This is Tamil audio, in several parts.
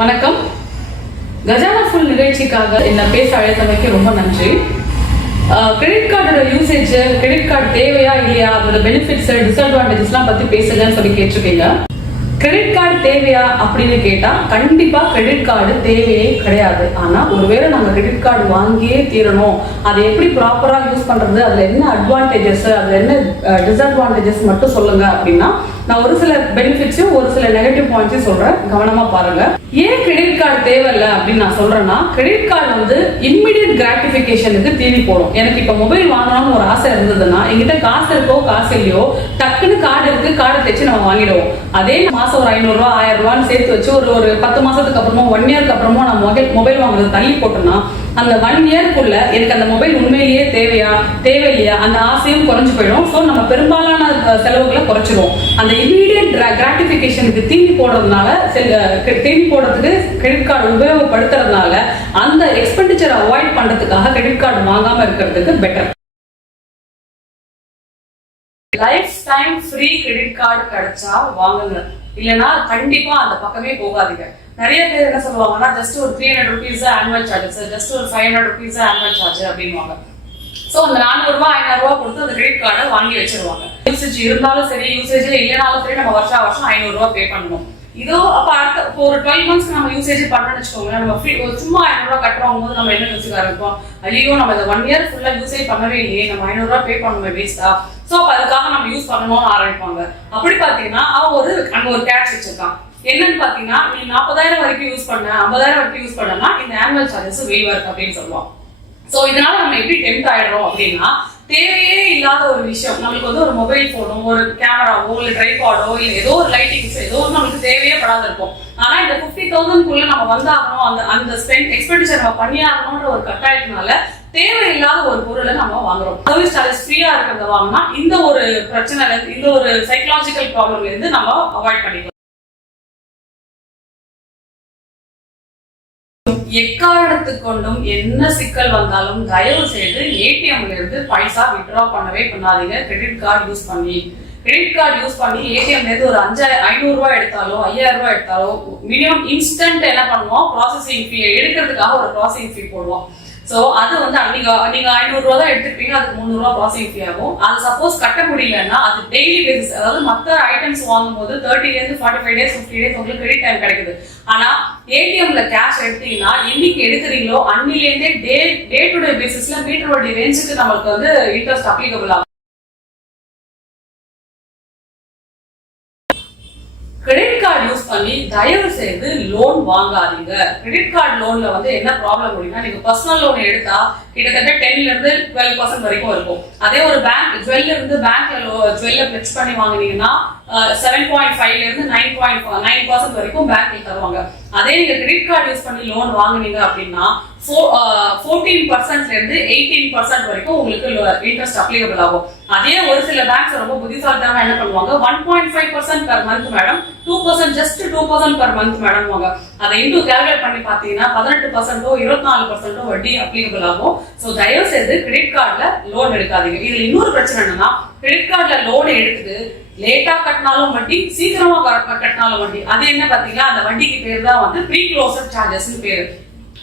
வணக்கம். கஜானா ஃபுல் நிகழ்ச்சிக்காக என்ன பேச அழைத்தமைக்கு ரொம்ப நன்றி. கிரெடிட் கார்டோட யூசேஜ், கிரெடிட் கார்டு தேவையா இல்லையா, அதோட பெனிஃபிட்ஸ் டிஸ்அட்வான்டேஜஸ்லாம் பத்தி பேசுங்கன்னு சொல்லி கேட்டிருக்கீங்க. கிரெடிட் கார்டு தேவையா அப்படின்னு கேட்டா கண்டிப்பா கிரெடிட் கார்டு தேவையே கிடையாது. ஆனா ஒருவேளை நாங்க கிரெடிட் கார்டு வாங்கியே தீரணும், அதை எப்படி ப்ராப்பரா யூஸ் பண்றது, அதுல என்ன அட்வான்டேஜஸ், அதுல என்ன டிஸ்அட்வான்டேஜஸ் மட்டும் சொல்லுங்க அப்படின்னா நான் ஒரு சில பெனிஃபிட்ஸும் ஒரு சில நெகட்டிவ் பாயிண்ட்ஸும் சொல்றேன், கவனமா பாருங்க. ஏன் கிரெடிட் கார்டு தேவையில்லை அப்படின்னு நான் சொல்றேன்னா, கிரெடிட் கார்டு வந்து இம்மிடியட் கிராட்டிபிகேஷனுக்கு தீனி போடும். எனக்கு இப்ப மொபைல் வாங்கணும்னு ஒரு ஆசை இருந்ததுன்னா என்கிட்ட காசு இருக்கோ காசு இல்லையோ டக்குன்னு கார்டு இருக்கு, கார்டை தைச்சு நம்ம வாங்கிடுவோம். அதே மாசம் ஒரு 500 ரூபா 1000 ரூபான்னு சேர்த்து வச்சு ஒரு 10 மாசத்துக்கு அப்புறமோ 1 இயருக்கு அப்புறமோ நம்ம மொபைல் வாங்குறது தள்ளி போட்டோம்னா அந்த 1 இயர்க்குள்ள எனக்கு அந்த மொபைல் உண்மையிலேயே தேவையா தேவையில்லையா அந்த ஆசையும் குறைஞ்சு போயிடும். ஸோ நம்ம பெரும்பாலான செலவுகளை குறைச்சிருவோம். அந்த இமீடியட் கிராட்டிபிகேஷனுக்கு தீனி போடுறதுனால, தீனி போடுறதுக்கு கிரெடிட் கார்டு உபயோகப்படுத்துறதுனால அந்த எக்ஸ்பெண்டிச்சர் அவாய்ட் பண்றதுக்காக கிரெடிட் கார்டு வாங்காம இருக்கிறதுக்கு better. Life time free credit card கிடைச்சா வாங்குங்க, இல்லைன்னா கண்டிப்பா அந்த பக்கமே போகாதீங்க. நிறைய பேர் என்ன சொல்லுவாங்கன்னா, ஜஸ்ட் ஒரு 300 rupees ஆனுவல் சார்ஜஸ், ஜஸ்ட் ஒரு 500 rupees ஆனுவல் சார்ஜ் அப்படின்வாங்க. சோ அந்த 400 ரூபாய் 500 ரூபாய் கொடுத்து அந்த கிரெடிட் கார்டை வாங்கி வச்சிருவாங்க. யூசேஜ் இருந்தாலும் சரி, யூசேஜ் இல்லைனாலும் சரி, நம்ம வருஷம் 500 ரூபாய் பே பண்ணணும். இதோ அப்ப அடுத்த ஒரு 12 months நம்ம யூசேஜ் பண்ணணும்னு வச்சுக்கோங்க, நம்ம சும்மா 500 ரூபாய் கட்டுறோம் போது நம்ம என்ன யோசிக்க ஆரம்பிப்போம், ஐயோ நம்ம இந்த 1 year ஃபுல்லா யூசேஜ் பண்ணவே இல்லையே, நம்ம 500 ரூபாய் பே பண்ணுமே வேஸ்டா, சோ அதுக்காக நம்ம யூஸ் பண்ணணும்னு ஆரம்பிப்பாங்க. அப்படி பாத்தீங்கன்னா அவன் அங்க ஒரு கேட்ச் வச்சிருக்கான். என்னன்னு பாத்தீங்கன்னா, நீ 40,000 வரைக்கும் யூஸ் பண்ண, 50,000 வரைக்கும் யூஸ் பண்ணனா இந்த ஆனுவல் சார்ஜஸ் வேவர் அப்படின்னு சொல்லுவான். சோ இதனால நம்ம எப்படி டெம்ப்ட் ஆயிடுறோம் அப்படின்னா, தேவையே இல்லாத ஒரு விஷயம், நம்மளுக்கு வந்து ஒரு மொபைல் போனோ, ஒரு கேமராவோ, இல்ல ட்ரைபாடோ, இல்ல ஏதோ ஒரு லைட்டிங்ஸ், ஏதோ நம்மளுக்கு தேவையே படாத இருக்கும். ஆனா இந்த 50,000 நம்ம வந்தாகணும், அந்த எக்ஸ்பெண்டிச்சர் நம்ம பண்ணியாகணும்ன்ற ஒரு கட்டாயத்தினால தேவையில்லாத ஒரு பொருளை நம்ம வாங்குறோம். சர்வீஸ் சார்ஜஸ் ஃப்ரீயா இருக்கிறத வாங்கினா இந்த ஒரு பிரச்சனைல இருந்து, இந்த ஒரு சைக்கலாஜிக்கல் ப்ராப்ளம்ல இருந்து நம்ம அவாய்ட் பண்ணிக்கலாம். எக்காரணத்துக்கு கொண்டும் என்ன சிக்கல் வந்தாலும் தயவு செய்து ஏடிஎம்ல இருந்து பைசா வித்ட்ரா பண்ணவே பண்ணாதீங்க. கிரெடிட் கார்டு யூஸ் பண்ணி ஏடிஎம்ல இருந்து ஒரு 500 ரூபாய் எடுத்தாலோ 5000 ரூபாய் எடுத்தாலோ மினிமம் இன்ஸ்டன்ட் என்ன பண்ணுவோம், ப்ராசஸிங் ஃபீ எடுக்கிறதுக்காக ஒரு ப்ராசஸிங் ஃபீ போடுவோம். சோ அது வந்து நீங்க 500 ரூபாய் தான் எடுத்துப்பீங்க, அதுக்கு 300 ரூபாய் ப்ராசஸிங் ஃபீ ஆகும். அது சப்போஸ் கட்ட முடியலன்னா அது டெய்லி பேசிஸ், அதாவது மற்ற ஐட்டம்ஸ் வாங்கும் போது 30 days 45 days 50 days உங்களுக்கு கிரெடிட் டைம் கிடைக்குது. ஆனா ஏடிஎம்ல கேஷ் எடுத்தீங்கன்னா இன்னைக்கு எடுக்கிறீங்களோ அன்னிலேருந்தே டே டு டே பேசிஸ்ல மீட்டர் வட்டி ரேஞ்சுக்கு நமக்கு வந்து இன்ட்ரெஸ்ட் அப்ளிகபிள் ஆகும். கிரெடிட் கார்டு யூஸ் பண்ணி தயவு செய்து லோன் வாங்காதீங்க. கிரெடிட் கார்டு லோன்ல வந்து என்ன ப்ராப்ளம் அப்படின்னா, நீங்க பர்சனல் லோன் எடுத்தா கிட்டத்தட்ட 10ல இருந்து 12% வரைக்கும் இருக்கும். அதே ஒரு பேங்க் ஜுவல்ல இருந்து ஜுவல்ல பிளெக்ஸ் பண்ணி வாங்கினீங்கன்னா 7.5ல இருந்து 9% வரைக்கும் பேங்க்ல தருவாங்க. அதே நீங்க கிரெடிட் கார்டு யூஸ் பண்ணி லோன் வாங்குனீங்க அப்படின்னா 14%ல இருந்து 18% வரைக்கும் உங்களுக்கு இன்ட்ரெஸ்ட் அப்ளிகபிள் ஆகும். அதே ஒரு சில பேங்க்ஸ் ரொம்ப புத்திசாலித்தனமா என்ன பண்ணுவாங்க, 1.5% per month madam, 2% just 2% per month madam வாங்க. அதை இன்டு கால்குலேட் பண்ணி பாத்தீங்கன்னா 18%ஓ 24%ஓ வட்டி அப்ளிகபிள் ஆகும். சோ தயவு செய்து கிரெடிட் கார்டுல லோன் எடுக்காதீங்க. இதுல இன்னொரு பிரச்சனை என்னன்னா, கிரெடிட் கார்டுல லோன் எடுத்துட்டு லேட்டா கட்டினாலும் வட்டி, சீக்கிரமா கட்டினாலும் வட்டி. அது என்ன பாத்தீங்கன்னா, அந்த வட்டிக்கு பேர் தான் வந்து ப்ரீ க்ளோசர் சார்ஜஸ் பேரு.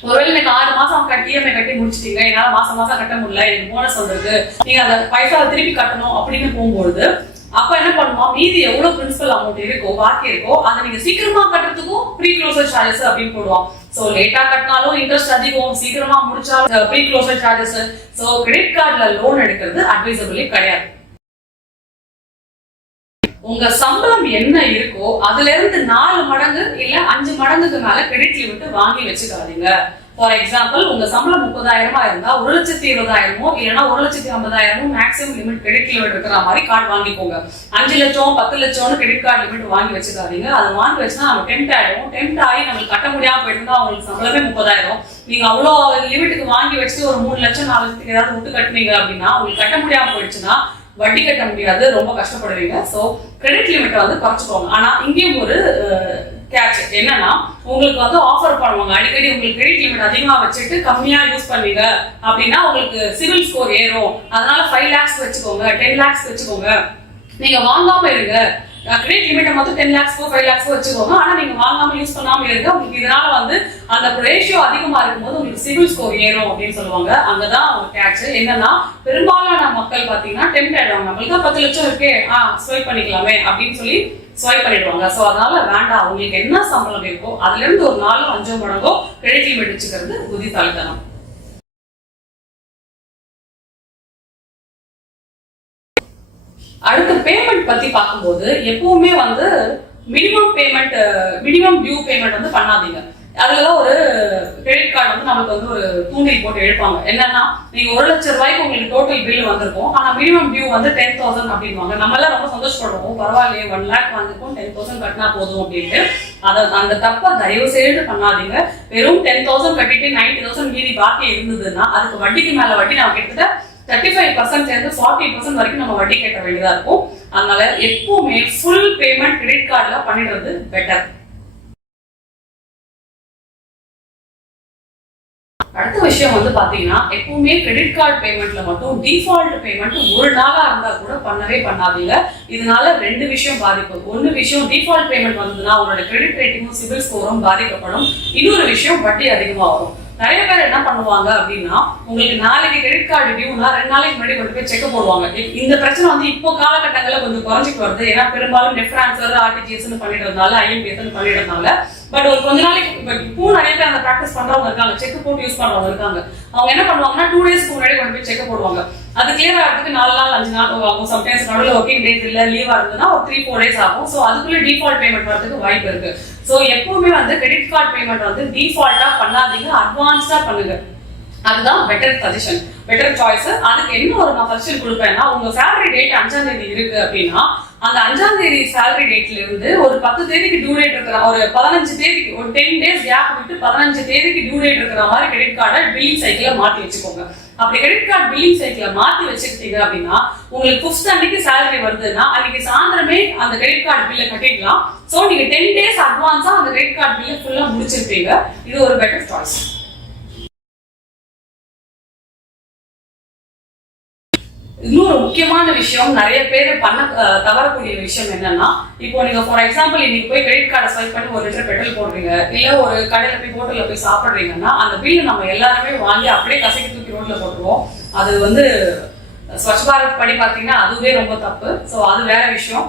ஒருவேளை நீங்க 6 மாசம் இஎம்ஐ கட்டி முடிச்சிட்டீங்க, என்னால மாசம் கட்ட முடியல, எனக்கு போனஸ் வந்திருக்கு, நீங்க அந்த பைசாவை திருப்பி கட்டணும் அப்படின்னு போகும்போது அப்ப என்ன பண்ணுவோம், மீதி எவ்வளவு பிரின்சிபல் அமௌண்ட் இருக்கோ பாக்கி இருக்கோ அதை நீங்க சீக்கிரமா கட்டுறதுக்கும் ப்ரீ க்ளோசர் சார்ஜஸ் அப்படின்னு போடுவோம். சோ லேட்டா கட்டினாலும் இன்ட்ரெஸ்ட் அதிகம், சீக்கிரமா முடிச்சாலும் pre closure charges. So credit கார்டுல லோன் எடுக்கிறது அட்வைசபிளி கிடையாது. உங்க சம்பளம் என்ன இருக்கோ அதுல இருந்து 4 மடங்கு இல்ல 5 மடங்குக்கு மேல கிரெடிட் லிமிட் வாங்கி வச்சுக்காதீங்க. ஃபார் எக்ஸாம்பிள், உங்க சம்பளம் 30,000 இருந்தா 1,20,000 இல்லைன்னா 1,50,000 மேக்ஸிமம் லிமிட் கிரெடிட் லிமிட் இருக்கிற மாதிரி கார்டு வாங்கிக்கோங்க. 5 லட்சம் 10 லட்சம் கிரெடிட் கார்டு லிமிட் வாங்கி வச்சுக்காதீங்க. அது வாங்கி வச்சுன்னா நம்ம டெம்ப்ட் ஆயிடும். டெம்ப்ட் ஆகி நம்மளுக்கு கட்ட முடியாம போயிருந்தா உங்களுக்கு சம்பளமே 30,000, நீங்க அவ்வளவு லிமிட்டுக்கு வாங்கி வச்சுட்டு ஒரு 3 லட்சம் 4 லட்சத்துக்கு ஏதாவது விட்டு கட்டுனீங்க அப்படின்னா உங்களுக்கு கட்ட முடியாம போயிடுச்சுன்னா வட்டி கட்ட முடியாது, ரொம்ப கஷ்டப்படுவீங்க. சோ கிரெடிட் லிமிட் வந்து குறைச்சுக்கோங்க. ஆனா இங்கேயும் ஒரு கேட்ச் என்னன்னா, உங்களுக்கு வந்து ஆஃபர் பண்ணுவாங்க அடிக்கடி, உங்களுக்கு கிரெடிட் லிமிட் அதிகமா வச்சுட்டு கம்மியா யூஸ் பண்ணீங்க அப்படின்னா உங்களுக்கு சிவில் ஸ்கோர் ஏறும், அதனால 5 lakhs வச்சுக்கோங்க, 10 lakhs வச்சுக்கோங்க, நீங்க வாங்காம இருங்க, கிரெடிட் லிமிட்டை மொத்தம் 10 lakhs 5 lakhs வச்சுக்கோங்க. ஆனா நீங்க வாங்காம யூஸ் பண்ணாம இருக்க உங்களுக்கு இதனால வந்து அந்த ரேஷியோ அதிகமா இருக்கும்போது உங்களுக்கு சிவில் ஸ்கோர் ஏறும் அப்படின்னு சொல்லுவாங்க. அங்கதான் ஒரு கேட்ச் என்னன்னா, பெரும்பாலான மக்கள் பாத்தீங்கன்னா டெம்ப்ட் ஆயிடுவாங்க. நம்மளுக்கு 10 லட்சம் இருக்கே ஸ்வைப் பண்ணிக்கலாமே அப்படின்னு சொல்லி ஸ்வைப் பண்ணிடுவாங்க. சோ அதனால வேண்டாம், உங்களுக்கு என்ன சம்பளம் இருக்கோ அதுல இருந்து ஒரு 4-5 மடங்கோ கிரெடிட் லிமிட் வச்சுக்கிறது புத்திசாலித்தனம். அடுத்த பேமெண்ட் பத்தி பார்க்கும்போது எப்பவுமே வந்து மினிமம் டியூ பேமெண்ட் வந்து பண்ணாதீங்க. அதுலதான் ஒரு கிரெடிட் கார்டு வந்து நமக்கு வந்து ஒரு தூண்டில் போட்டு எழுப்பாங்க. என்னன்னா, நீங்க 1 லட்சம் ரூபாய்க்கு உங்களுக்கு டோட்டல் பில் வந்திருக்கும், ஆனா மினிமம் டியூ வந்து 10,000 அப்படின்வாங்க. நம்ம எல்லாம் ரொம்ப சந்தோஷப்படுவோம், பரவாயில்லையே 1 lakh வந்திருக்கும் 10,000 கட்டினா போதும் அப்படின்ட்டு. அந்த தப்ப தயவு செய்து பண்ணாதீங்க. வெறும் 10,000 கட்டிட்டு 90,000 மீதி பாக்கி இருந்ததுன்னா அதுக்கு வட்டிக்கு மேல வட்டி நம்ம கிட்டத்தட்ட 35% இருந்து 40% வரைக்கும் நம்ம வட்டி கட்ட வேண்டியதா இருக்கும். அதனால எப்பவுமே ஃபுல் பேமெண்ட் கிரெடிட் கார்டுல பண்ணிடுறது பெட்டர். அடுத்த விஷயம் வந்து பாத்தீங்கன்னா, எப்பவுமே கிரெடிட் கார்டு பேமெண்ட்ல மட்டும் டிஃபால்ட் பேமெண்ட் ஒரு நாளா இருந்தா கூட பண்ணவே பண்ணாதீங்க. இதனால 2 விஷயம் பாதிக்கும். ஒன்னு விஷயம், டிஃபால்ட் பேமெண்ட் வந்ததுன்னா உங்களோட கிரெடிட் ரேட்டிங்கும் சிவில் ஸ்கோரும் பாதிக்கப்படும். இன்னொரு விஷயம், வட்டி அதிகமா வரும். நிறைய பேர் என்ன பண்ணுவாங்க அப்படின்னா, உங்களுக்கு நாளைக்கு கிரெடிட் கார்டு டியூனா 2 நாளைக்கு முன்னாடி கொண்டு போய் செக் போடுவாங்க. இந்த பிரச்சனை வந்து இப்போ காலகட்டங்களில் கொஞ்சம் குறைஞ்சிட்டு வருது. ஏன்னா பெரும்பாலும் நெட் டிரான்ஸ்ஃபர் ஆர்டிஜிஎஸ் பண்ணிடுறதுனால, ஐஎம்பிஎஸ் பண்ணிடுறதுனால. பட் ஒரு கொஞ்ச நாளைக்கு இப்போ நிறைய பேர் அந்த ப்ராக்டிஸ் பண்றவங்க இருக்காங்க, செக் போட்டு யூஸ் பண்றவங்க இருக்காங்க. அவங்க என்ன பண்ணுவாங்கன்னா 2 டேஸ்க்கு முன்னாடி கொண்டு போய் செக் போடுவாங்க. அது கிளியர் ஆகிறதுக்கு 4 நாள் 5 நாள் ஆகும். சம்டைம்ஸ் நடுவில் ஒர்க்கிங் டேஸ் இல்ல லீவா இருந்ததுன்னா ஒரு 3-4 days ஆகும். ஸோ அதுக்குள்ள டிஃபால்ட் பேமெண்ட் வரதுக்கு வாய்ப்பு இருக்கு. ஸோ எப்பவுமே வந்து கிரெடிட் கார்டு பேமெண்ட் வந்து டிஃபால்ட்டா பண்ணாதீங்க, அட்வான்ஸ்டா பண்ணுங்க. அதுதான் பெட்டர் சஜஷன், பெட்டர் சாய்ஸ். அதுக்கு என்ன ஒரு நான் சஜஷன் கொடுப்பேன்னா, உங்க சேலரி டேட் 5ஆம் தேதி இருக்கு அப்படின்னா அந்த 5ஆம் தேதி சேலரி டேட்ல இருந்து ஒரு 10 தேதிக்கு டியூ டேட் இருக்கிற ஒரு 15 தேதிக்கு ஒரு 10 days கேப் விட்டு 15 தேதிக்கு டியூ டேட் இருக்கிற மாதிரி கிரெடிட் கார்டை பில்லிங் சைக்கிள மாத்தி வச்சுக்கோங்க. அப்படி கிரெடிட் கார்டு பில்லிங் சைக்கிள மாத்தி வச்சுக்கிட்டீங்க அப்படின்னா உங்களுக்கு 5th அன்னைக்கு சேலரி வருதுன்னா அன்னைக்கு சாயந்தரமே அந்த கிரெடிட் கார்டு பில்ல கட்டிடலாம். சோ நீங்க 10 days அட்வான்ஸா அந்த கிரெடிட் கார்டு பில்ல ஃபுல்லா முடிச்சிருப்பீங்க. இது ஒரு பெட்டர் சாய்ஸ். இன்னொரு முக்கியமான விஷயம், நிறைய பேர் பண்ண தவறக்கூடிய விஷயம் என்னன்னா, இப்போ நீங்க ஃபார் எக்ஸாம்பிள் இன்னைக்கு போய் கிரெடிட் கார்டை ஸ்வைப் பண்ணி 1 லிட்டர் பெட்ரோல் போடுறீங்க, இல்ல ஒரு கடையில போய் ஹோட்டல்ல போய் சாப்பிடுறீங்கன்னா அந்த பில் நம்ம எல்லாருமே வாங்கி அப்படியே கசக்கி தூக்கி ரோட்ல போட்டுருவோம். அது வந்து ஸ்வச் பாரத் படி பாத்தீங்கன்னா அதுவே ரொம்ப தப்பு. சோ அது வேற விஷயம்.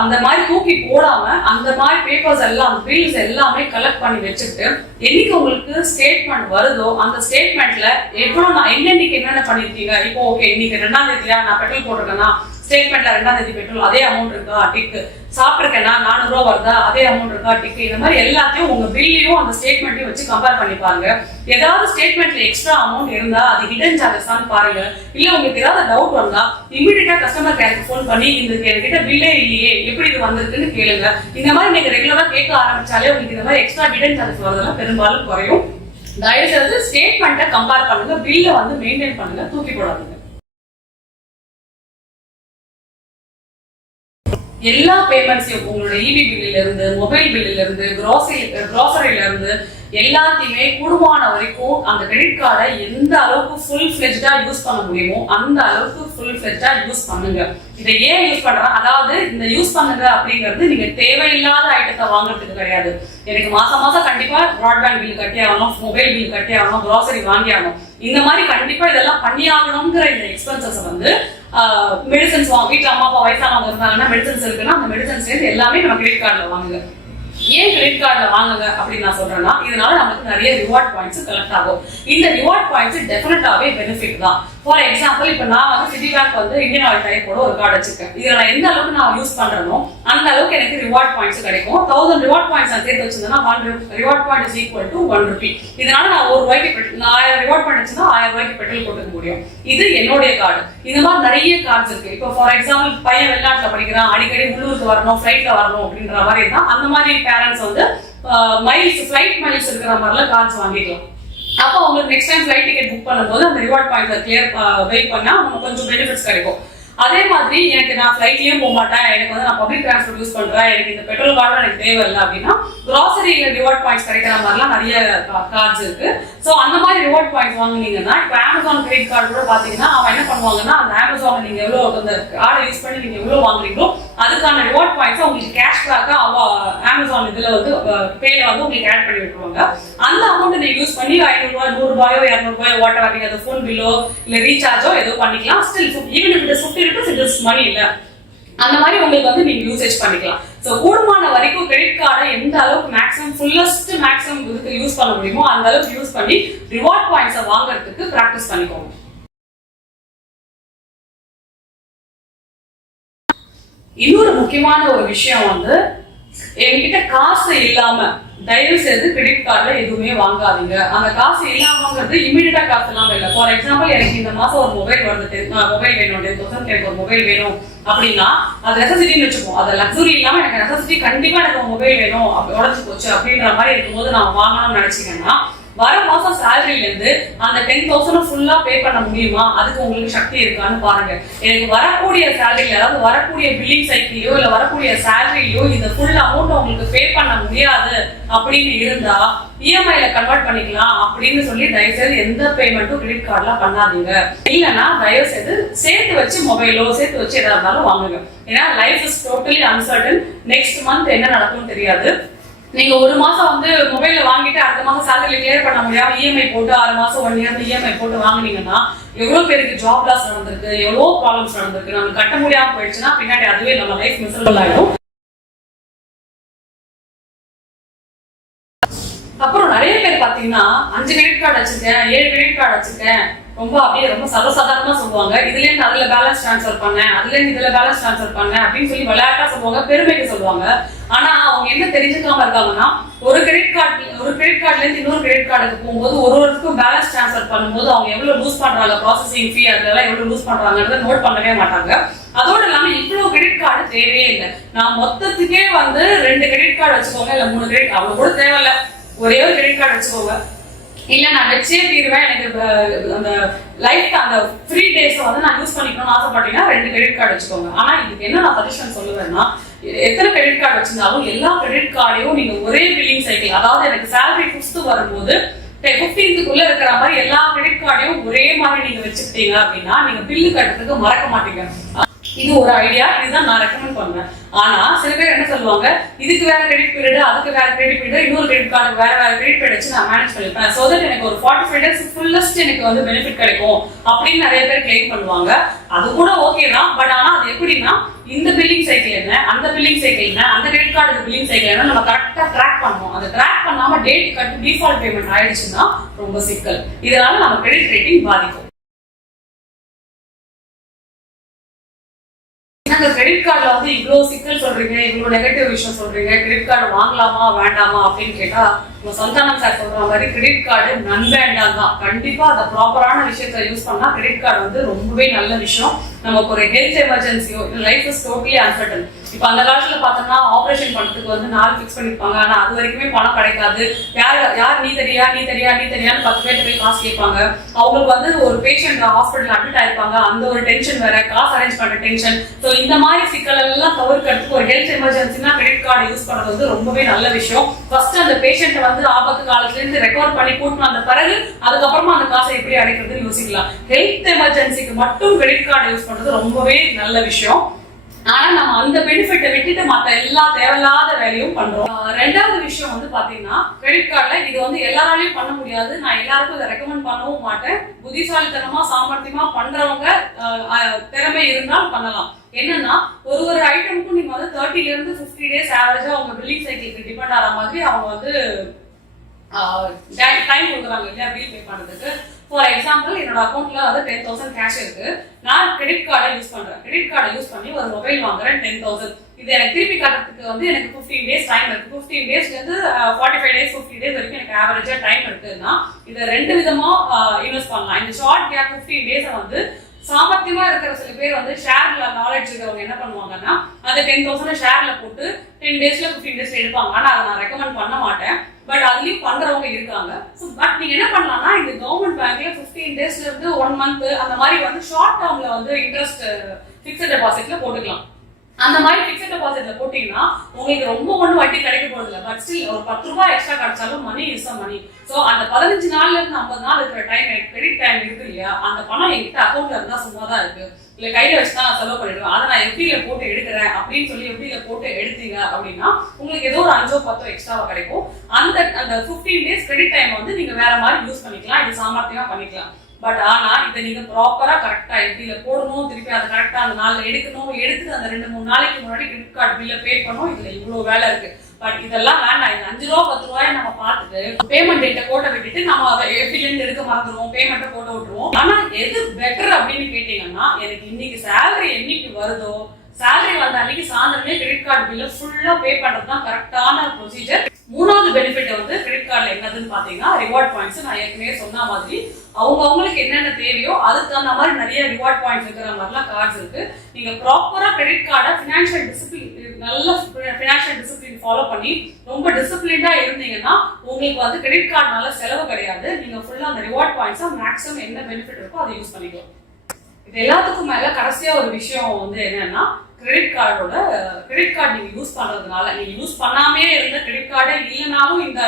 அந்த மாதிரி தூக்கி போடாம அந்த மாதிரி பேப்பர்ஸ் எல்லாம், பில்ஸ் எல்லாமே கலெக்ட் பண்ணி வச்சுட்டு என்னைக்கு உங்களுக்கு ஸ்டேட்மெண்ட் வருதோ அந்த ஸ்டேட்மெண்ட்ல எவ்வளவு நான் என்னன்னைக்கு என்னென்ன பண்ணிருக்கீங்க. இப்போ ஓகே, இன்னைக்கு 2ஆம் தேதியா நான் பெட்ரோல் போட்டிருக்கேன்னா ஸ்டேட்மெண்ட்ல 2ஆம் தேதி பெட்ரோல் அதே அமௌண்ட் இருக்கா டிக், சாப்பிட்டுருக்கேன்னா 400 ரூபா வருதா அதே அமௌண்ட் இருக்கா டிக். இந்த மாதிரி எல்லாத்தையும் உங்க பில்லையும் அந்த ஸ்டேட்மெண்ட்டையும் வச்சு கம்பேர் பண்ணிப்பாங்க. ஏதாவது ஸ்டேட்மெண்ட்ல எக்ஸ்ட்ரா அமௌண்ட் இருந்தா அது ஹிடன் சார்ஜஸ் தான் பாருங்க. இல்ல உங்களுக்கு ஏதாவது டவுட் வந்தா இமீடியட்டா கஸ்டமர் கேருக்கு போன் பண்ணி இந்த என்கிட்ட பில்லே இல்லையே எப்படி இது வந்திருக்குன்னு கேளுங்க. இந்த மாதிரி நீங்க ரெகுலரா கேட்க ஆரம்பிச்சாலே உங்களுக்கு இந்த மாதிரி எக்ஸ்ட்ரா ஹிடன் சார்ஜஸ் வரதெல்லாம் பெரும்பாலும் குறையும். தயவு செய்து ஸ்டேட்மெண்ட்டை கம்பேர் பண்ணுங்க, பில்லை வந்து மெயின்டைன் பண்ணுங்க, தூக்கி போடாதீங்க. எல்லா பேமெண்ட்ஸையும் உங்களோட இபி பில்லில இருந்து, மொபைல் பில்லில இருந்து, கிராசரியில இருந்து எல்லாத்தையுமே கூடுமான வரைக்கும் அந்த கிரெடிட் கார்டை எந்த அளவுக்கு ஃபுல் ஃபிளெஜ்டா யூஸ் பண்ண முடியுமோ அந்த அளவுக்கு ஃபுல் ஃபிளெஜ்டா யூஸ் பண்ணுங்க. இதை ஏன் யூஸ் பண்றேன், அதாவது இந்த யூஸ் பண்ணுங்க அப்படிங்கிறது நீங்க தேவையில்லாத ஐட்டத்தை வாங்குறதுக்கு கிடையாது. எனக்கு மாசம் மாசம் கண்டிப்பா பிராட்பேண்ட் பில் கட்டி ஆகணும், மொபைல் பில் கட்டி ஆகணும், கிராசரி வாங்கி ஆகணும், இந்த மாதிரி கண்டிப்பா இதெல்லாம் பண்ணி ஆகணுங்கிற இந்த எக்ஸ்பென்சஸ் வந்து மெடிசன்ஸ் வாங்க, வீட்டுல அம்மா அப்பா வயசானவங்க இருந்தாங்கன்னா மெடிசன்ஸ் இருக்குன்னா அந்த மெடிசன்ஸ் எல்லாமே நம்ம கிரெடிட் கார்டுல வாங்குங்க. ஏன் கிரெடிட் கார்டுல வாங்குங்க அப்படின்னு நான் சொல்றேன்னா, இதனால நமக்கு நிறைய ரிவார்ட் பாயிண்ட்ஸ் கலெக்ட் ஆகும். இந்த ரிவார்ட் பாயிண்ட்ஸ் டெஃபினட்டாவே பெனிஃபிட் தான். ஃபார் எக்ஸாம்பிள், இப்ப நான் வந்து சிட்டி பேங்க் வந்து இந்தியன் ஆயில் டைப்போட ஒரு கார்டு வச்சிருக்கேன். இதுல நான் எந்த அளவுக்கு நான் யூஸ் பண்றேனோ அந்த அளவுக்கு எனக்கு ரிவார்ட் பாயிண்ட்ஸ் கிடைக்கும். 1000 ரிவார்ட் பாயிண்ட்ஸ் நான் சேர்த்து வச்சிருந்தேன்னா 1 reward point is equal to 1 Ruby. இதனால நான் 1 ரூபாய்க்கு 1000 ரிவார்ட் பாயிண்ட் வச்சிருந்தா 1000 ரூபாய்க்கு பெட்ரோல் போட்டுக்க முடியும். இது என்னுடைய கார்டு. இந்த மாதிரி நிறைய கார்ட்ஸ் இருக்கு. இப்போ ஃபார் எக்ஸாம்பிள், பையன் வெளிநாட்டுல படிக்கிறான், அடிக்கடி உள்ளூருக்கு வரணும், ஃபிளைட்ல வரணும் அப்படின்ற மாதிரி இருந்தா அந்த மாதிரி பேரண்ட்ஸ் வந்து மைல்ஸ், ஃபிளைட் மைல்ஸ் இருக்கிற மாதிரிலாம் கார்ட்ஸ் வாங்கிக்கலாம். அப்போ உங்களுக்கு next time flight ticket book பண்ணும்போது அந்த ரிவார்ட் பாயிண்ட்ஸ் கிளியர் வெயிட் பண்ணா உங்களுக்கு கொஞ்சம் பெனிஃபிட்ஸ் கிடைக்கும். அதே மாதிரி எனக்கு நான் ஃபிளைட்லயும் போக மாட்டேன், எனக்கு வந்து நான் பப்ளிக் டிரான்ஸ்போர்ட் யூஸ் பண்றேன், எனக்கு இந்த பெட்ரோல் கார்டும் எனக்கு தேவையில்லை அப்படின்னா கிராசரியில ரிவார்ட் பாயிண்ட்ஸ் கிடைக்கிற மாதிரிலாம் நிறைய கார்ட்ஸ் இருக்கு. ஸோ அந்த மாதிரி ரிவார்ட் பாயிண்ட்ஸ் வாங்குனீங்கன்னா இப்போ அமேசான் கிரெடிட் கார்டு கூட பாத்தீங்கன்னா அவன் என்ன பண்ணுவாங்கன்னா அந்த அமேசான்ல நீங்க எவ்வளவு அந்த கார்டை யூஸ் பண்ணி நீங்க எவ்வளவு வாங்குறீங்களோ அதுக்கான ரிவார்ட் பாயிண்ட்ஸ் உங்களுக்கு கேஷ்பேக்கா அமேசான் இதுல வந்து பேல வந்து உங்களுக்கு ஆட் பண்ணி விட்டுருவாங்க. அந்த அமௌண்ட் நீங்க யூஸ் பண்ணி 500 ரூபாய் 100 ரூபாயோ 200 ரூபாயோ வாட் எவர் நீங்க அந்த ஃபோன் பில்லோ இல்ல ரீசார்ஜோ ஏதோ பண்ணிக்கலாம். Still even if it is 50 rupees it is money இல்ல, அந்த மாதிரி உங்களுக்கு வந்து நீங்க யூசேஜ் பண்ணிக்கலாம். சோ கூடுமான வரைக்கும் கிரெடிட் கார்டை எந்த அளவுக்கு மேக்ஸிமம் ஃபுல்லஸ்ட் மேக்ஸிமம் இதுக்கு யூஸ் பண்ண முடியுமோ அந்த அளவுக்கு யூஸ் பண்ணி ரிவார்ட் பாயிண்ட்ஸை வாங்குறதுக்கு பிராக்டிஸ் பண்ணிக்கோங்க. இன்னொரு முக்கியமான ஒரு விஷயம் வந்து என்கிட்ட காசு இல்லாம தயவு செய்து கிரெடிட் கார்டுல எதுவுமே வாங்காதீங்க. அந்த காசு இல்லாமங்கிறது இமீடியட்டா காசு இல்லாம இல்ல. ஃபார் எக்ஸாம்பிள் எனக்கு இந்த மாசம் ஒரு மொபைல் வருது, மொபைல் வேணும் 10,000 எனக்கு ஒரு மொபைல் வேணும் அப்படின்னா அது நெசசிட்டின்னு வச்சுப்போம். அது லக்ஸுரி இல்லாம எனக்கு நெசசிட்டி கண்டிப்பா எனக்கு ஒரு மொபைல் வேணும் உடஞ்சு போச்சு அப்படின்ற மாதிரி இருக்கும்போது நான் வாங்கணும்னு நினைச்சீங்கன்னா வர மாசம் சேலரியில இருந்து அந்த 10,000 ஃபுல்லா பே பண்ண முடியுமா, அதுக்கு உங்களுக்கு சக்தி இருக்கான்னு பாருங்க. எனக்கு வரக்கூடிய சேலரியில அதாவது வரக்கூடிய பில்லிங் சைக்கிளையோ இல்ல வரக்கூடிய சேலரியிலயோ இந்த ஃபுல் அமௌண்ட் உங்களுக்கு பே பண்ண முடியாது அப்படின்னு இருந்தா இஎம்ஐல கன்வெர்ட் பண்ணிக்கலாம் அப்படின்னு சொல்லி தயவுசெய்து எந்த பேமெண்ட்டும் கிரெடிட் கார்டுல பண்ணாதீங்க. இல்லைன்னா தயவுசெய்து சேர்த்து வச்சு மொபைலோ சேர்த்து வச்சு எதா இருந்தாலும் வாங்குங்க. ஏன்னா life is totally uncertain. Next month என்ன நடக்கும்னு தெரியாது. நீங்க ஒரு மாசம் வந்து மொபைல வாங்கிட்டு அடுத்த மாசம் சேலரி கிளியர் பண்ண முடியாம இஎம்ஐ போட்டு 6 மாசம் 1 year இஎம்ஐ போட்டு வாங்கினீங்கன்னா எவ்வளவு பேருக்கு ஜாப் லாஸ் நடந்திருக்கு, எவ்வளவு ப்ராப்ளம்ஸ் நடந்திருக்கு. நம்ம கட்ட முடியாம போயிடுச்சுன்னா பின்னாடி அதுவே நம்ம லைஃப் மிசரபிள் ஆயிடும். அப்புறம் நிறைய பேர் பாத்தீங்கன்னா 5 கிரெடிட் கார்டு வச்சிருக்கேன், 7 கிரெடிட் கார்டு வச்சிருக்கேன், ரொம்ப அப்படியே ரொம்ப சர்வசாதாரணமா சொல்லுவாங்க. இதுல இருந்து அதுல பேலன்ஸ் டிரான்ஸ்ஃபர் பண்ணேன், அதுல இருந்து இதுல பேலன்ஸ் டிரான்ஸ்ஃபர் பண்ணேன் அப்படின்னு சொல்லி விளையாட்டா சொல்லுவாங்க, பெருமைக்கு சொல்லுவாங்க. ஆனா அவங்க என்ன தெரிஞ்சுக்காம இருக்காங்கன்னா ஒரு கிரெடிட் கார்டுல இருந்து இன்னொரு கிரெடிட் கார்டுக்கு போகும்போது ஒருவருக்கும் பேலன்ஸ் டிரான்ஸ்ஃபர் பண்ணும்போது அவங்க எவ்வளவு லூஸ் பண்றாங்க, ப்ராசஸிங் ஃபீ அதெல்லாம் எவ்வளவு லூஸ் பண்றாங்கன்றத நோட் பண்ணவே மாட்டாங்க. அதோட இல்லாம இவ்வளவு கிரெடிட் கார்டு தேவையே இல்லை. நான் மொத்தத்துக்கே வந்து 2 கிரெடிட் கார்டு வச்சுக்கோங்க, இல்ல 3 கிரெடிட் அவ்வளவு கூட தேவையில்ல, ஒரே ஒரு கிரெடிட் கார்டு வச்சுக்கோங்க. இல்ல நான் வச்சே தீருவேன், எனக்கு அந்த லைஃப் அந்த ஃப்ரீ டேஸ் வந்து நான் யூஸ் பண்ணிக்கணும்னு ஆசைப்பட்டீங்கன்னா 2 கிரெடிட் கார்டு வச்சுக்கோங்க. ஆனா இதுக்கு என்ன நான் சஜஷன் சொல்லுவேன்னா எத்தனை கிரெடிட் கார்டு வச்சிருந்தாலும் எல்லா கிரெடிட் கார்டையும் நீங்க ஒரே பில்லிங் சைக்கிள், அதாவது எனக்கு சேலரி 5th வரும்போது 15th இருக்கிற மாதிரி எல்லா கிரெடிட் கார்டையும் ஒரே மாதிரி நீங்க வச்சுக்கிட்டீங்க அப்படின்னா நீங்க பில்லு கட்டுறதுக்கு மறக்க மாட்டீங்க. இது ஒரு ஐடியா, இதுதான் நான் ரெக்கமெண்ட் பண்ணுவேன். ஆனா சில பேர் என்ன சொல்லுவாங்க, இதுக்கு வேற கிரெடிட் பீரியட், அதுக்கு வேற கிரெடிட் பீரியட், இன்னொரு கிரெடிட் கார்டு வேற கிரெடிட் பீரியட் வச்சு நான் மேனேஜ் பண்ணிருப்பேன், சோ தட் எனக்கு ஒரு 45 days ஃபுல்லஸ்ட் எனக்கு வந்து பெனிஃபிட் கிடைக்கும் அப்படின்னு நிறைய பேர் கிளைம் பண்ணுவாங்க. அது கூட ஓகே தான். பட் ஆனா அது எப்படின்னா இந்த பில்லிங் சைக்கிள் என்ன, அந்த பில்லிங் சைக்கிள் என்ன, அந்த கிரெடிட் கார்டு பில்லிங் சைக்கிள் என்ன நம்ம கரெக்டா ட்ராக் பண்ணணும். அந்த ட்ராக் பண்ணாம டேட் கட்டு டிஃபால்ட் பேமெண்ட் ஆயிடுச்சுன்னா ரொம்ப சிக்கல். இதனால நம்ம கிரெடிட் ரேட்டிங் பாதிக்கும். கிரெடிட் கார்டுல வந்து இவ்வளவு சிக்கல் சொல்றீங்க, இவ்வளவு நெகட்டிவ் விஷயம் சொல்றீங்க, கிரெடிட் கார்டு வாங்கலாமா வேண்டாமா அப்படின்னு கேட்டா சந்தானம் சார் சொல்ற மாதிரி கிரெடிட் கார்டு நன்வேண்டாம் தான். கண்டிப்பா அந்த ப்ராப்பரான விஷயத்த யூஸ் பண்ணா கிரெடிட் கார்டு வந்து ரொம்பவே நல்ல விஷயம். நமக்கு ஒரு ஹெல்த் எமர்ஜென்சியோ லைஃப் இஸ் டோட்டலி அன்சர்டன். இப்ப அந்த காலத்துல பார்த்தோம்னா ஆபரேஷன் பண்றதுக்கு வந்து நாள் பிக்ஸ் பண்ணிருப்பாங்க, ஆனா அது வரைக்குமே பணம் கிடைக்காது. யார் நீ தெரியான்னு 10 பேர்ட்டு போய் காசு கேட்பாங்க. அவங்களுக்கு வந்து ஒரு பேஷண்ட் ஹாஸ்பிட்டல் அட்மிட் ஆயிருப்பாங்க, அந்த ஒரு டென்ஷன் வேற, காசு அரேஞ்ச் பண்ண டென்ஷன். ஸோ இந்த மாதிரி சிக்கல் எல்லாம் தவிர்க்கிறதுக்கு ஒரு ஹெல்த் எமர்ஜென்சினா கிரெடிட் கார்டு யூஸ் பண்றது வந்து ரொம்பவே நல்ல விஷயம். ஃபர்ஸ்ட் அந்த பேஷண்ட் வந்து ஆபத்து காலத்துல இருந்து ரெக்கவர் பண்ணி கூட்டின அந்த பிறகு அதுக்கப்புறமா அந்த காசை எப்படி அடைக்கிறதுன்னு யோசிக்கலாம். ஹெல்த் எமர்ஜென்சிக்கு மட்டும் கிரெடிட் கார்டு யூஸ் பண்றது ரொம்பவே நல்ல விஷயம். ஆனா நம்ம அந்த பெனிஃபிட்டை விட்டுட்டு மத்த எல்லா தேவையில்லாத வேலையும் பண்றோம். ரெண்டாவது விஷயம் வந்து பாத்தீங்கன்னா கிரெடிட் கார்டுல இது வந்து எல்லாராலையும் பண்ண முடியாது, நான் எல்லாருக்கும் இதை ரெக்கமெண்ட் பண்ணவும் மாட்டேன். புத்திசாலித்தனமா சாமர்த்தியமா பண்றவங்க திறமை இருந்தால் பண்ணலாம். என்னன்னா ஒரு ஐட்டமுக்கும் நீங்க வந்து 30 ல இருந்து 50 days ஆவரேஜா உங்க பில்லிங் சைக்கிளுக்கு டிபெண்ட் ஆகிற மாதிரி அவங்க வந்து டைம் கொடுக்குறாங்க இல்லையா பில் பே பண்றதுக்கு. ஃபார் எக்ஸாம்பிள் என்னோட அக்கௌண்ட்ல வந்து 10,000 கேஷ் இருக்கு, நான் கிரெடிட் கார்டை யூஸ் பண்றேன். கிரெடிட் கார்டை யூஸ் பண்ணி ஒரு மொபைல் வாங்குறேன் 10,000. இது எனக்கு திருப்பி கட்டுறதுக்கு வந்து எனக்கு 15 days டைம் இருக்கு. 15 days இருந்து 45 days 50 days வரைக்கும் எனக்கு ஆவரேஜா டைம் இருக்குன்னா இதை 2 விதமா இன்வெஸ்ட் பண்ணலாம். இந்த ஷார்ட் கேப் 15 days வந்து சாமர்த்தியமா இருக்கிற சில பேர் வந்து ஷேர்ல நாலேஜ் இருக்கிறவங்க என்ன பண்ணுவாங்கன்னா அந்த 10,000 ஷேர்ல போட்டு 10 daysல 15 days எடுப்பாங்க. ஆனா அதை நான் ரெக்கமெண்ட் பண்ண மாட்டேன். பட் அதுலயும் பண்றவங்க இருக்காங்க. பட் நீங்க என்ன பண்ணலாம்னா இந்த கவர்மெண்ட் பேங்க்ல 15 daysல இருந்து 1 month அந்த மாதிரி வந்து ஷார்ட் டேர்ம்ல வந்து இன்ட்ரெஸ்ட் பிக்ஸட் டெபாசிட்ல போட்டுக்கலாம். அந்த மாதிரி பிக்ஸட் டெபாசிட்ல போட்டீங்கன்னா உங்களுக்கு ரொம்ப ஒன்றும் வட்டி கிடைக்க போறது இல்லை. பட் ஸ்டில் ஒரு 10 ரூபாய் எக்ஸ்ட்ரா கிடைச்சாலும் மணி இஸ் மணி. ஸோ அந்த 15 நாள்ல இருந்து 50 நாள் இருக்கிற டைம் கிரெடிட் டைம் இருக்கு இல்லையா, அந்த பணம் என்கிட்ட அக்கௌண்ட்ல இருந்தா சும்மா தான் இருக்கு, இல்ல கையில வச்சுதான் நான் செலவு பண்ணிடுவேன், அதை நான் எப்படியில போட்டு எடுக்கிறேன் அப்படின்னு சொல்லி எப்படியில போட்டு எடுத்தீங்க அப்படின்னா உங்களுக்கு ஏதோ ஒரு 5-10 எக்ஸ்ட்ராவா கிடைக்கும். அந்த 15 டேஸ் கிரெடிட் டைம் வந்து நீங்க வேற மாதிரி யூஸ் பண்ணிக்கலாம், இது சாமர்த்தியமா பண்ணிக்கலாம். பட் ஆனா இதை நீங்க ப்ராப்பரா கரெக்டா எப்படியில போடணும், திருப்பி அதை கரெக்டா அந்த நாள்ல எடுக்கணும், எடுத்து அந்த 2-3 நாளைக்கு முன்னாடி கிரெடிட் கார்டு பில்ல பே பண்ணணும். இதுல இவ்வளவு வேலை இருக்கு. பட் இதெல்லாம் வேண்டாம். இது 5 ரூபா 10 ரூபாய் நம்ம பார்த்துட்டு பேமெண்ட் டேட்டை போட்ட விட்டுட்டு நம்ம அதை எஃபிலியன்ட் எடுக்க மறந்துடுவோம், பேமெண்ட்டை போட்டு விட்டுருவோம். ஆனா எது பெட்டர் அப்படின்னு கேட்டீங்கன்னா, எனக்கு இன்னைக்கு சேலரி என்னைக்கு வருதோ சேலரி வந்த அன்னைக்கு சாயந்தரமே கிரெடிட் கார்டு பில்ல ஃபுல்லா பே பண்றது தான் கரெக்டான ப்ரொசீஜர். மூணாவது பெனிஃபிட் வந்து கிரெடிட் கார்டுல என்னதுன்னு பாத்தீங்கன்னா ரிவார்ட் பாயிண்ட்ஸ். நான் ஏற்கனவே சொன்ன மாதிரி அவங்களுக்கு என்னென்ன தேவையோ அதுக்கு தகுந்த மாதிரி நிறைய ரிவார்ட் பாயிண்ட்ஸ் இருக்கிற மாதிரிலாம் கார்ட்ஸ் இருக்கு. நீங்க ப்ராப்பரா கிரெடிட் கார்டை ஃபினான்ஷியல் டிசிப்ளின், நல்ல ஃபினான்ஷியல் டிசிப்ளின் ஃபாலோ பண்ணி ரொம்ப டிசிப்ளின்டா இருந்தீங்கன்னா உங்களுக்கு வந்து கிரெடிட் கார்டுனால செலவு கிடையாது. நீங்க ஃபுல்லா அந்த ரிவார்ட் பாயிண்ட்ஸா மேக்ஸிமம் என்ன பெனிஃபிட் இருக்கோ அதை யூஸ் பண்ணிக்கலாம். இது எல்லாத்துக்கும் மேல கடைசியா ஒரு விஷயம் வந்து என்னன்னா, கிரெடிட் கார்டு நீங்க யூஸ் பண்றதுனால, நீங்க யூஸ் பண்ணாமே இருந்த கிரெடிட் கார்டே இல்லைனாலும் இந்த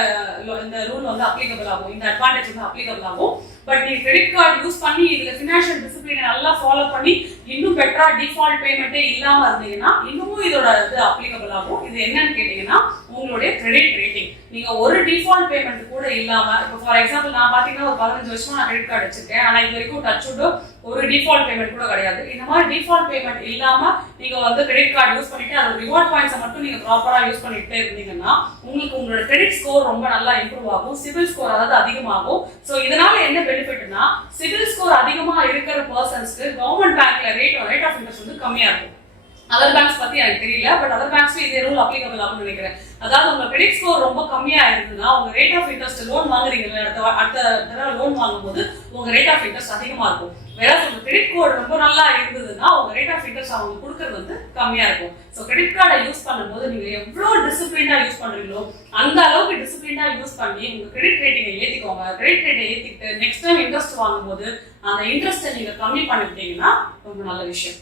ரூல் வந்து அப்ளிகபிள் ஆகும், இந்த அட்வான்டேஜ் வந்து அப்ளிகபிள் ஆகும். பட் நீங்க கிரெடிட் கார்டு யூஸ் பண்ணி இதுல ஃபினான்ஷியல் டிசிப்ளினை நல்லா ஃபாலோ பண்ணி இன்னும் பெட்டரா டிஃபால்ட் பேமெண்ட்டே இல்லாம இருந்தீங்கன்னா இன்னமும் இதோட இது அப்ளிகபிள் ஆகும். இது என்னன்னு கேட்டீங்கன்னா உங்களுடைய கிரெடிட் ரேட்டிங். நீங்க ஒரு டிஃபால்ட் பேமெண்ட் கூட இல்லாம, இப்போ ஃபார் எக்ஸாம்பிள் நான் பாத்தீங்கன்னா ஒரு 15 வருஷமா நான் கிரெடிட் கார்டு வச்சிருக்கேன், ஆனா இது வரைக்கும் டச் விட்டு ஒரு டிஃபால்ட் பேமெண்ட் கூட கிடையாது. இந்த மாதிரி டிஃபால்ட் பேமெண்ட் இல்லாம நீங்க வந்து கிரெடிட் கார்டு யூஸ் பண்ணிட்டு அது ரிவார்ட் பாயிண்ட்ஸை மட்டும் நீங்க ப்ராப்பரா யூஸ் பண்ணிட்டே இருந்தீங்கன்னா உங்களுக்கு உங்களோட கிரெடிட் ஸ்கோர் ரொம்ப நல்லா இம்ப்ரூவ் ஆகும், சிவில் ஸ்கோர் அதாவது அதிகமாகும். சோ இதனால என்ன பெனிஃபிட்னா, சிவில் ஸ்கோர் அதிகமா இருக்கிற பர்சன்ஸ்க்கு கவர்மெண்ட் பேங்க்ல ரேட் ஆஃப் இன்ட்ரெஸ்ட் வந்து கம்மியா இருக்கும். அதர் பேங்க்ஸ் பத்தி எனக்கு தெரியல, பட் அதர் பேங்க்ஸ்ல இதே ரூல் அப்ளிகபிள் ஆகும்னு நினைக்கிறேன். அதாவது உங்க கிரெடிட் ஸ்கோர் ரொம்ப கம்மியா இருந்ததுன்னா உங்க ரேட் ஆஃப் இன்ட்ரெஸ்ட் லோன் வாங்குறீங்கல்ல, அடுத்த தடவை லோன் வாங்கும்போது உங்க ரேட் ஆஃப் இன்ட்ரெஸ்ட் அதிகமா இருக்கும். வேற உங்க கிரெடிட் ஸ்கோர் ரொம்ப நல்லா இருந்ததுன்னா உங்க ரேட் ஆஃப் இன்ட்ரெஸ்ட் அவங்க கொடுக்கறது வந்து கம்மியா இருக்கும். ஸோ கிரெடிட் கார்டை யூஸ் பண்ணும்போது நீங்க எவ்வளவு டிசிப்ளினா யூஸ் பண்றீங்களோ அந்த அளவுக்கு டிசிப்ளினா யூஸ் பண்ணி உங்க கிரெடிட் ரேட்டிங்கை ஏத்திக்கோங்க. கிரெடிட் ரேட்டை ஏத்திட்டு நெக்ஸ்ட் டைம் இன்ட்ரெஸ்ட் வாங்கும்போது அந்த இன்ட்ரெஸ்ட்டை நீங்க கம்மி பண்ணிட்டீங்கன்னா ரொம்ப நல்ல விஷயம்.